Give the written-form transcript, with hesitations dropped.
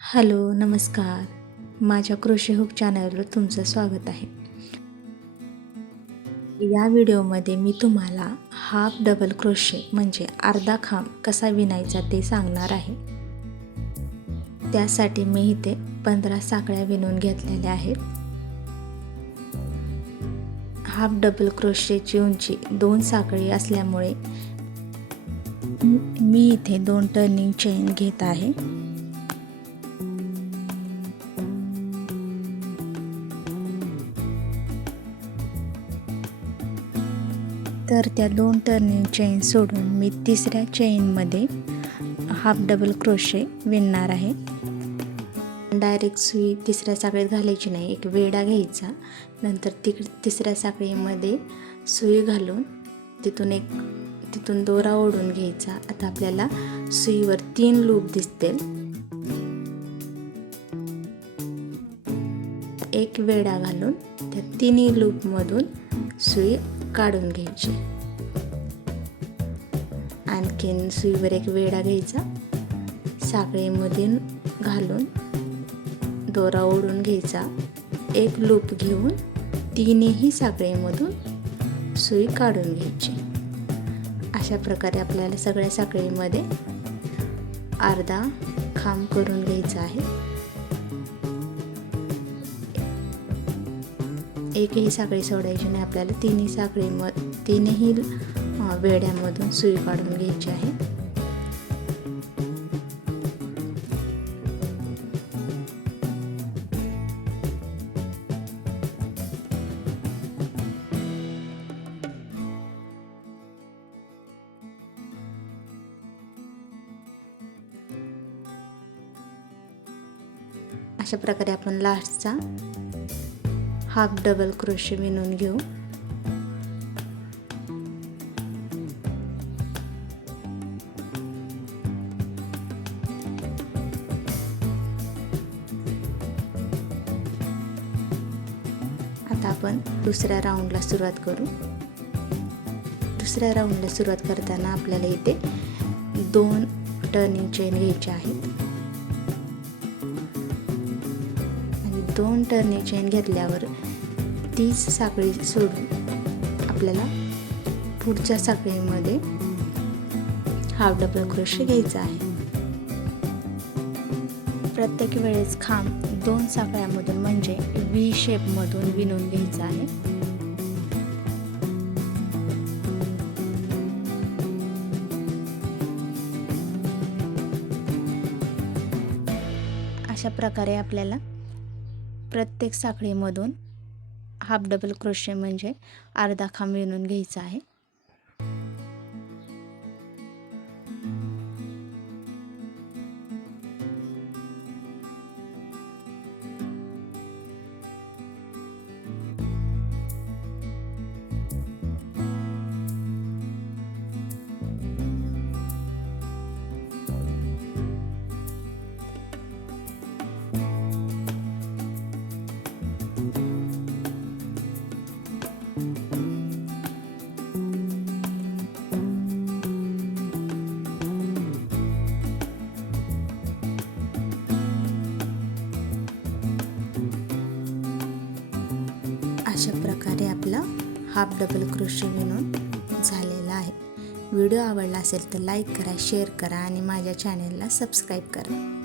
Hello नमस्कार. माझ्या कृषी हुक चॅनलवर तुमचं स्वागत आहे. या व्हिडिओमध्ये मी तुम्हाला हाफ डबल क्रोशे म्हणजे अर्धा खांब कसा विणायचा ते सांगणार आहे. त्यासाठी मी इथे 15 साखळ्या विणून घेतलेल्या आहेत. हाफ डबल क्रोशेची उंची 2 साखळी असल्यामुळे मी इथे 2 टर्निंग चेन घेत आहे. तर त्या 2 टर्निंग चेन सोडून मी तिसऱ्या चेनमध्ये हाफ डबल क्रोशे विणणार आहे. डायरेक्ट सुई तिसऱ्या साखळीत घालायची नाही, एक वेढा घ्यायचा, नंतर तिसऱ्या साखळीमध्ये सुई घालून तिथून दोरा ओढून घ्यायचा. आता आपल्याला सुईवर 3 लूप दिसतील. एक वेढा घालून त्या तिन्ही लूपमधून सुई काढून घ्यायची. आणखीन सुईवर एक वेढा घ्यायचा, साखळीमध्ये घालून दोरा ओढून घ्यायचा, एक लूप घेऊन तिन्ही साखळीमधून सुई काढून घ्यायची. अशा प्रकारे आपल्याला सगळ्या साखळीमध्ये अर्धा खांब करून घ्यायचा आहे. एकही साखळी सोडायची नाही, आपल्याला तिन्ही वेड्यामधून सुई काढून घ्यायची आहे. अशा प्रकारे आपण लास्टचा हाफ डबल क्रोशे विणून घेऊ. आता आपण दुसऱ्या राऊंडला सुरुवात करू. दुसऱ्या राऊंडला सुरुवात करताना आपल्याला इथे 2 टर्निंग चेन घ्यायचे आहेत. 2 टर्निंग चेन घेतल्यावर 30 साखळी सोडून आपल्याला पुढच्या साखळीमध्ये हाफ डबल क्रोशे घ्यायचा आहे. प्रत्येक वेळेस खांब 2 साखळ्यामधून म्हणजे व्ही शेपमधून विणून घ्यायचा आहे. अशा प्रकारे आपल्याला प्रत्येक साखळीमधून हाफ डबल क्रोशे म्हणजे अर्धा खांब विणून घ्यायचा आहे. अशा प्रकारे आपला हाफ डबल क्रोशे विणून झालेला आहे. व्हिडिओ आवडला असेल तर लाईक करा, शेअर करा आणि माझ्या चॅनेलला सबस्क्राईब करा.